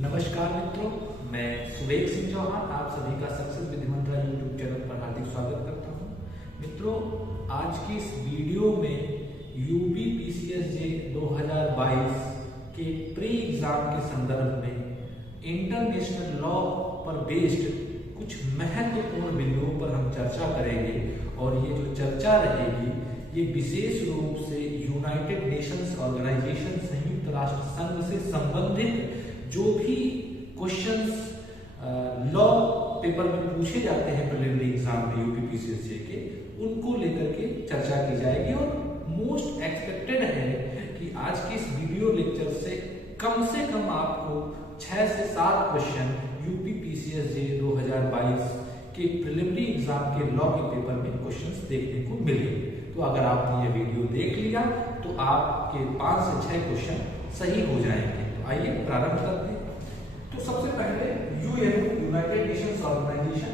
नमस्कार मित्रों, मैं सुरेख सिंह चौहान आप सभी का success with Mantra YouTube channel पर हार्दिक स्वागत करता हूं। मित्रों, आज की इस वीडियो में यूपीपीसीएसजे 2022 के प्री एग्जाम के संदर्भ में इंटरनेशनल लॉ पर बेस्ड कुछ महत्वपूर्ण बिंदुओं पर हम चर्चा करेंगे और ये जो चर्चा रहेगी ये विशेष रूप से यूनाइटेड नेशंस ऑर्गेनाइजेशन संयुक्त राष्ट्र संघ से संबंधित जो भी क्वेश्चंस लॉ पेपर में पूछे जाते हैं प्रीलिमिनरी एग्जाम में यूपीपीसीएसजे के, उनको लेकर के चर्चा की जाएगी। और मोस्ट एक्सपेक्टेड है कि आज के इस वीडियो लेक्चर से कम आपको 6 से 7 क्वेश्चन यूपीपीसीएसजे 2022 के प्रीलिमिनरी एग्जाम के लॉ के पेपर में क्वेश्चंस देखने को मिलेंगे। तो अगर आपने ये वीडियो देख लिया तो आपके 5 से 6 क्वेश्चन सही हो जाएंगे। तो आइए प्रारंभ करते हैं। तो सबसे पहले UN united nations organisation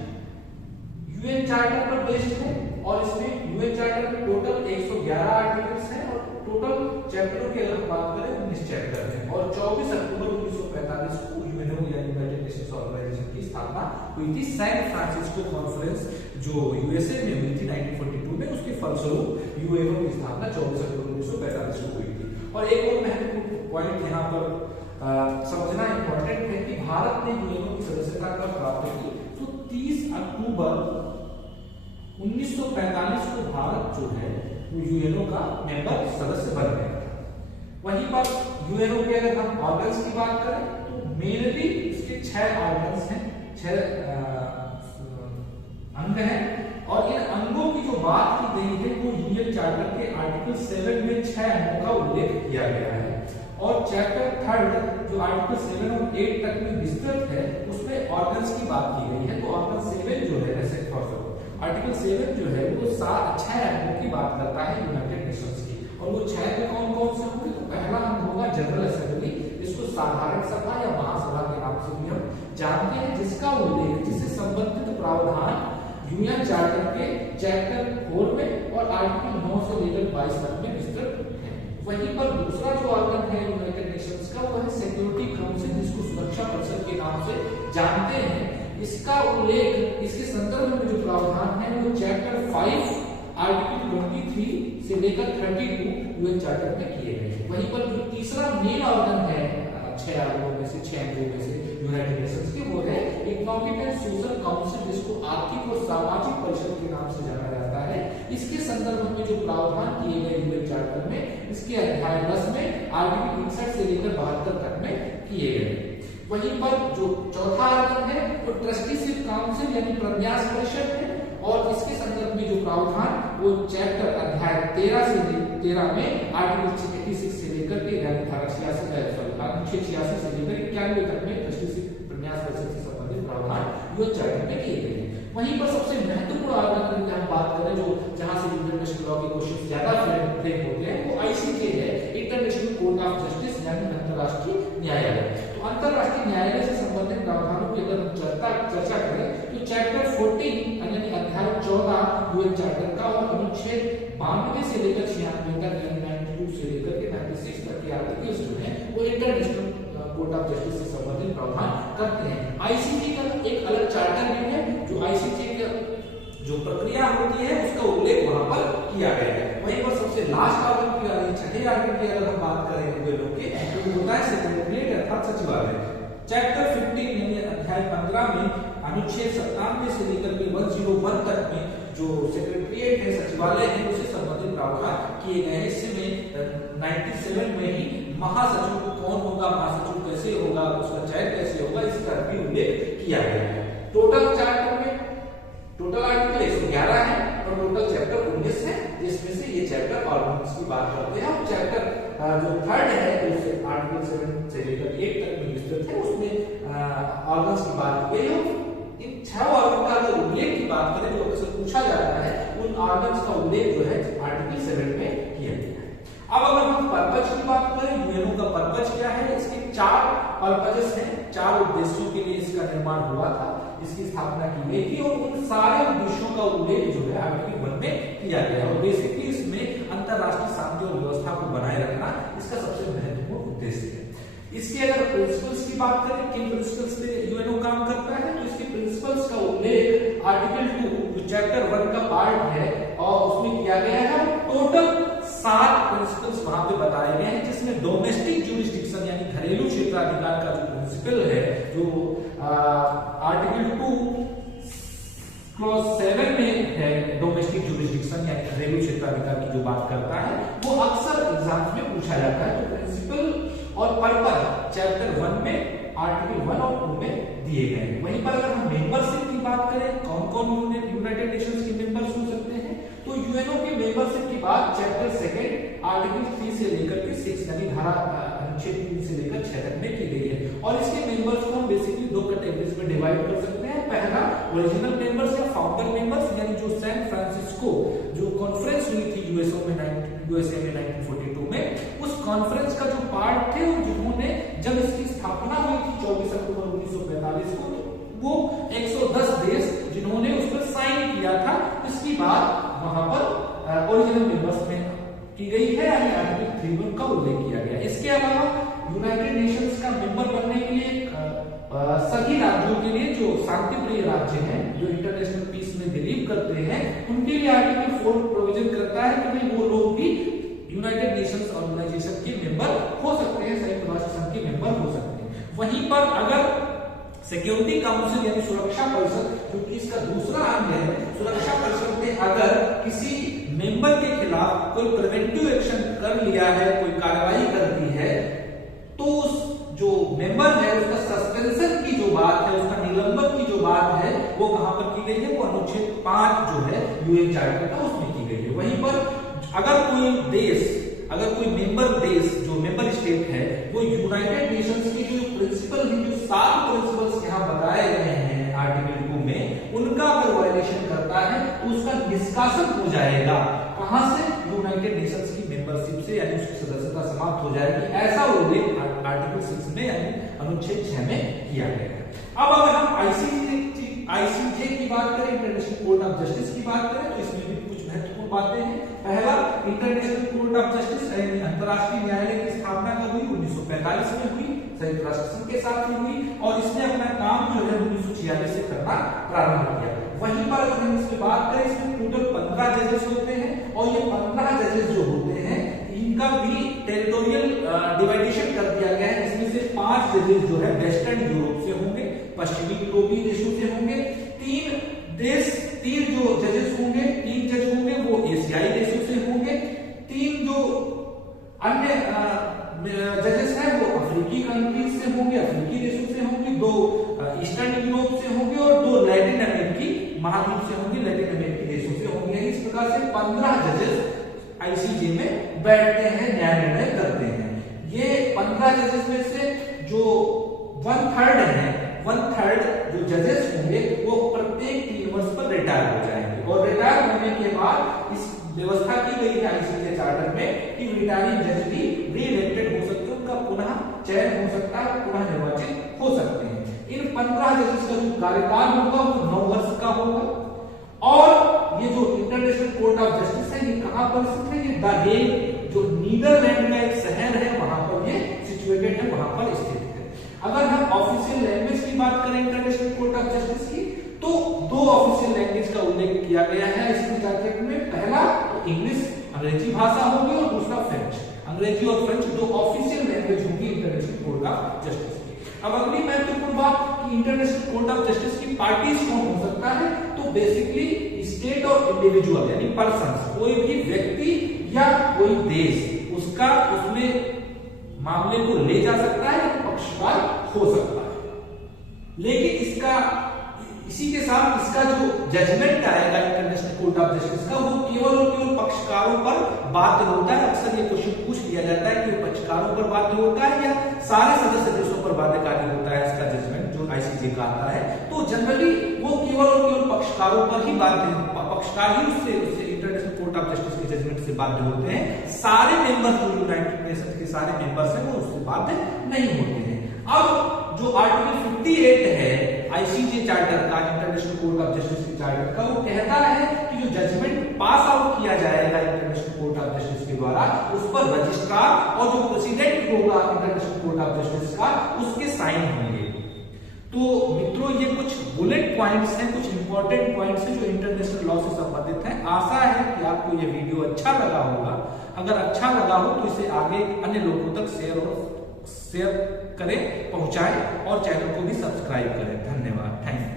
UN charter पर बेस्ड है और इसमें यूएन चार्टर में टोटल 111 आर्टिकल्स हैं और टोटल चैप्टरों की अगर बात करें 19 चैप्टर हैं। और 24 अक्टूबर 1945 को यूएनओ या यूनाइटेड नेशंस ऑर्गेनाइजेशन की स्थापना हुई थी। सैन फ्रांसिस्को कॉन्फ्रेंस जो यूएसए में हुई थी 1942 में, उसके फलस्वरूप यूएनओ की स्थापना 24 अक्टूबर 1945 को हुई थी। और एक और महत्वपूर्ण पॉइंट यहाँ पर समझना इंपॉर्टेंट है कि भारत ने यूएनओ की सदस्यता कब प्राप्त की। तो 30 अक्टूबर 1945 को भारत जो है वो यूएनओ का मेंबर सदस्य बन गया था। वहीं पर यूएनओ के अगर हम ऑर्गन्स की बात करें तो मेनली इसके 6 ऑर्गन्स हैं, 6 अंग हैं। और इन अंगों की जो बात की गई है वो यूएन चार्टर के आर्टिकल 7 में 6 अंगों का उल्लेख किया गया है। और चैप्टर 3 जो आर्टिकल 7 और 8 तक में विस्तृत है उसमें ऑर्गन्स की बात की गई है। तो आर्टिकल 7 जो है आर्टिकल 7 जो है वो 6 अंगों की बात करता है यूनाइटेड नेशंस की। और वो 6 में कौन कौन से होंगे? तो पहला अंग होगा जनरल असेंबली, जिसको साधारण सभा या महासभा के नाम से भी हम जानते हैं, जिसका उल्लेख जिससे संबंधित प्रावधान यूएन चार्टर के चैप्टर 4 में और आर्टिकल 9 से लेकर 22 तक में विस्तृत है। वहीं पर दूसरा जो ऑर्गन है यूनाइटेड नेशंस का वो है सिक्योरिटी काउंसिल, जिसको सुरक्षा परिषद के नाम से जानते हैं। इसका उल्लेख इसके संदर्भ में जो प्रावधान है वो चैप्टर 5 आर्टिकल 23 से लेकर 32 यूएन चार्टर में किए गए। वहीं पर जो तीसरा मेन ऑर्गन है 6 अंगों में से 6 अंगों में से यूनाइटेड नेशंस के, वो है इकोनॉमिक एंड सोशल काउंसिल, जिसको आर्थिक और सामाजिक परिषद के नाम से जाना जाता है। इसके संदर्भ में जो प्रावधान किए गए यूएन चार्टर में, इसके अध्याय 10 में आर्टिकल 61 से लेकर 72 तक में किए गए। वहीं पर जो चौथा ऑर्गन है वो ट्रस्टीशिप काउंसिल यानी प्रन्यास परिषद है। और इसके संदर्भ में जो प्रावधान वो चैप्टर अध्याय 13 में आर्टिकल 86 से लेकर के अनुच्छेद 86 से लेकर 91 तक में ट्रस्टीशिप प्रन्यास परिषद से संबंधित प्रावधान यूएन चार्टर में किए गए हैं। वहीं पर सबसे महत्वपूर्ण ऑर्गन की हम बात करें जो जहां से इंटरनेशनल लॉ के क्वेश्चन ज्यादा फ्रेम होते हैं वो आईसीजे है, इंटरनेशनल कोर्ट ऑफ जस्टिस यानी अंतरराष्ट्रीय न्यायालय। तो अंतरराष्ट्रीय न्यायालय से संबंधित प्रावधानों की अगर हम चर्चा करें तो चैप्टर 14 यानी अध्याय 14 यूएन चार्टर का और अनुच्छेद 92 से लेकर 96 तक यानी 92 से लेकर के 96 तक के आर्टिकल्स जो हैं वो इंटरनेशनल कोर्ट ऑफ जस्टिस से संबंधित प्रावधान करते हैं। आईसीजे का एक अलग चार्टर भी है जो आईसीजे का जो प्रक्रिया होती है उसका उल्लेख वहां पर किया गया है। वहीं पर सबसे लास्ट ऑर्गन की यानी 6ठे ऑर्गन की अगर हम बात करें यूएनओ के तो होता है सेक्रेटरीट अर्थात सचिवालय। चैप्टर 15 यानी अध्याय 15 में अनुच्छेद 97 से लेकर के 101 तक में जो सेक्रेटरीट है, सचिवालय है, उससे संबंधित प्रावधान किए गए हैं। इसमें 97 में ही महासचिव कौन होगा, महासचिव कैसे होगा, उसका चयन कैसे होगा, इसका भी उल्लेख किया गया है। टोटल चार्टर में टोटल आर्टिकल 111 है और टोटल चैप्टर 19 है, जिसमें से ये चैप्टर ऑर्गन्स की बात करते हैं। और चैप्टर जो 3 है उसे आर्टिकल 7 से लेकर 8 तक में विस्तृत है, उसमें ऑर्गन्स की बात की गई है। इन 6 ऑर्गन का अगर उल्लेख की बात करें जो अक्सर पूछा जाता है, उन ऑर्गन्स का उल्लेख जो है आर्टिकल 7 में किया गया है। अब अगर हम पर्पज की बात करें, यूएनओ का पर्पज क्या है? इसके 4 पर्पजेस हैं, 4 उद्देश्यों के लिए इसका निर्माण हुआ था, इसकी स्थापना की गई थी। और उन सारे उद्देश्यों का उल्लेख जो है आर्टिकल 1 में किया गया। और बेसिकली इसमें अंतरराष्ट्रीय शांति और व्यवस्था को बनाए रखना इसका सबसे महत्वपूर्ण उद्देश्य है। इसके अगर प्रिंसिपल्स की की बात करें किन प्रिंसिपल्स पे यूएनओ काम करता है, तो इसके प्रिंसिपल्स का उल्लेख आर्टिकल 2 जो चैप्टर 1 का पार्ट है और उसमें किया गया है। टोटल 7 प्रिंसिपल्स वहां पे बताए गए हैं, जिसमें डोमेस्टिक ज्यूरिसडिक्शन यानी घरेलू क्षेत्राधिकार का जो प्रिंसिपल है, जो आर्टिकल 2 क्लॉज 7 में है, डोमेस्टिक ज्यूरिसडिक्शन यानी घरेलू क्षेत्राधिकार की जो बात करता है, वो अक्सर एग्जाम्स में पूछा जाता है। तो प्रिंसिपल और पर्पस चैप्टर 1 में आर्टिकल 1 और 2 में दिए गए हैं। वहीं पर अगर हम मेंबरशिप की बात करें, कौन कौन यूनाइटेड नेशंस के मेंबर्स हो सकते हैं, तो यूएनओ के मेंबरशिप की बात चैप्टर 2 आर्टिकल 3 से लेकर के 6 यानी धारा अनुच्छेद 3 से लेकर 6 तक में की गई है। और इसके मेंबर्स को हम बेसिकली 2 कैटेगरीज में डिवाइड कर सकते हैं। पहला ओरिजिनल मेंबर्स या फाउंडर मेंबर्स, यानी जो सैन फ्रांसिस्को जो कॉन्फ्रेंस हुई थी यूएसए में 1942 में, उस कॉन्फ्रेंस का जो पार्ट थे और जिन्होंने जब इसकी स्थापना हुई थी 24 अक्टूबर 1945 को, वो 110 देश जिन्होंने उस पर साइन किया था। इसकी बात वहां पर ओरिजिनल मेंबर्स में की गई है, यानी आर्टिकल 3 का उल्लेख किया गया। इसके अलावा यूनाइटेड नेशंस का मेंबर बनने के लिए सभी राज्यों के लिए जो शांति प्रिय राज्य हैं, जो इंटरनेशनल पीस में बिलीव करते हैं, उनके लिए आर्टिकल 4 प्रोविजन करता है कि वो लोग भी यूनाइटेड नेशंस ऑर्गेनाइजेशन के मेंबर हो सकते हैं, संयुक्त राष्ट्र संघ के मेंबर हो सकते हैं। वहीं पर अगर सिक्योरिटी काउंसिल यानी सुरक्षा परिषद, क्योंकि इसका दूसरा अंग है, सुरक्षा परिषद ने अगर किसी मेंबर के खिलाफ कोई प्रिवेंटिव एक्शन कर लिया है, कोई कार्रवाई कर दी है, तो उस जो मेंबर है उसका सस्पेंशन की जो बात है, उसका निलंबन की जो बात है, वो कहां पर की गई है, वो अनुच्छेद 5 जो है यूएन चार्टर का उसमें की गई है। वहीं पर अगर कोई देश, अगर कोई मेंबर देश जो मेंबर स्टेट है, वो यूनाइटेड नेशंस के जो प्रिंसिपल हैं, जो 7 प्रिंसिपल्स यहां बताए गए हैं आर्टिकल 2 में, उनका अगर वायलेशन करता है तो उसका निष्कासन हो जाएगा। कहां से? यूनाइटेड नेशंस की मेंबरशिप से, यानी उसकी सदस्यता समाप्त हो जाएगी। ऐसा उल्लेख आर्टिकल 6 में यानी अनुच्छेद 6 में किया गया है। अब अगर हम आईसीजे की बात करें, इंटरनेशनल कोर्ट ऑफ जस्टिस की बात करें, तो इसमें भी कुछ महत्वपूर्ण बातें हैं। पहला, इंटरनेशनल कोर्ट ऑफ जस्टिस अंतरराष्ट्रीय न्यायालय की स्थापना कब हुई? 1945 में हुई, संयुक्त राष्ट्र संघ के साथ में हुई, और इसने अपना काम जो है 1946 से करना प्रारंभ किया। वहीं पर अगर हम इसकी बात करें, इसमें टोटल 15 जजेस होते हैं, और ये 15 जजेस जो होते हैं, इनका भी टेरिटोरियल डिवाइडेशन कर दिया गया है। इसमें से 5 जजेस जो है वेस्टर्न यूरोप से होंगे, पश्चिमी यूरोपीय देशों से होंगे। 3 जो जजेस होंगे, 3 जज होंगे वो एशियाई देशों से होंगे। 3 जो अन्य जजेस हैं वो अफ्रीकी कंट्रीज से होंगे, अफ्रीकी देशों से होंगे। 2 ईस्टर्न यूरोप से होंगे और 2 लैटिन अमेरिकी महाद्वीप से होंगे, लैटिन अमेरिकी देशों से होंगे। इस प्रकार से 15 जजेस आईसीजे में बैठते हैं, न्याय निर्णय करते हैं। ये 15 जजेस में से जो 1/3 है, 1/3 जो जजेस होंगे वो प्रत्येक 3 वर्ष पर रिटायर हो जाएंगे, और रिटायर होने के बाद इस व्यवस्था की गई है आईसीजे चार्टर में कि रिटायरिंग जज भी री-इलेक्टेड हो सकते हैं, उनका पुनः चयन हो सकता है, पुनः निर्वाचित हो सकते हैं। इन 15 जजेस का जो कार्यकाल होगा वो 9 वर्ष का होगा। और ये जो इंटरनेशनल कोर्ट ऑफ जस्टिस है, ये कहां पर स्थित है? ये द हेग जो नीदरलैंड का एक शहर है, वहां पर ये सिचुएटेड है, वहां पर स्थित है। अगर हम ऑफिशियल लैंग्वेज की बात करें इंटरनेशनल कोर्ट ऑफ जस्टिस की, तो 2 ऑफिशियल लैंग्वेज का उल्लेख किया गया है इसमें चार्टर में। पहला तो इंग्लिश अंग्रेजी भाषा होगी, और दूसरा फ्रेंच। अंग्रेजी और फ्रेंच 2 ऑफिशियल लैंग्वेज होगी इंटरनेशनल कोर्ट ऑफ जस्टिस की। अब अगली महत्वपूर्ण बात कि इंटरनेशनल कोर्ट ऑफ जस्टिस की पार्टीज कौन हो सकता है, तो बेसिकली स्टेट और इंडिविजुअल यानी पर्सन्स, कोई भी व्यक्ति या कोई देश उसका उसमें मामले को ले जा सकता है, पक्षकार हो सकता है। लेकिन इसी के साथ इसका जो जजमेंट आएगा इंटरनेशनल कोर्ट ऑफ जस्टिस का, वो केवल और केवल पक्षकारों पर बाध्य होता है। अक्सर ये क्वेश्चन पूछ लिया जाता है कि वो पक्षकारों पर बाध्य होता है या सारे सदस्य देशों पर बाध्यकारी होता है इसका जजमेंट जो आईसीजे का आता है। तो जनरली वो केवल और केवल पक्षकारों पर ही बाध्य, पक्षकार ही उससे इंटरनेशनल कोर्ट ऑफ जस्टिस के जजमेंट से बाध्य होते हैं। सारे मेंबर्स जो यूनाइटेड नेशंस के सारे मेंबर्स हैं वो उससे बाध्य नहीं होते हैं। अब जो आर्टिकल 58 है आईसीजे चार्टर का, इंटरनेशनल कोर्ट ऑफ जस्टिस के चार्टर का, वो कहता है कि जो जजमेंट पास आउट किया जाएगा इंटरनेशनल कोर्ट ऑफ जस्टिस के के द्वारा उस पर रजिस्ट्रार और जो प्रेसिडेंट होगा इंटरनेशनल कोर्ट ऑफ जस्टिस का, उसके साइन होंगे। तो मित्रों ये कुछ बुलेट पॉइंट्स हैं, कुछ इंपॉर्टेंट पॉइंट्स हैं जो इंटरनेशनल लॉ से संबंधित हैं। आशा है कि आपको ये वीडियो अच्छा लगा होगा। अगर अच्छा लगा हो तो इसे आगे अन्य लोगों तक शेयर करें, पहुंचाएं और चैनल को भी सब्सक्राइब करें। धन्यवाद, थैंक यू।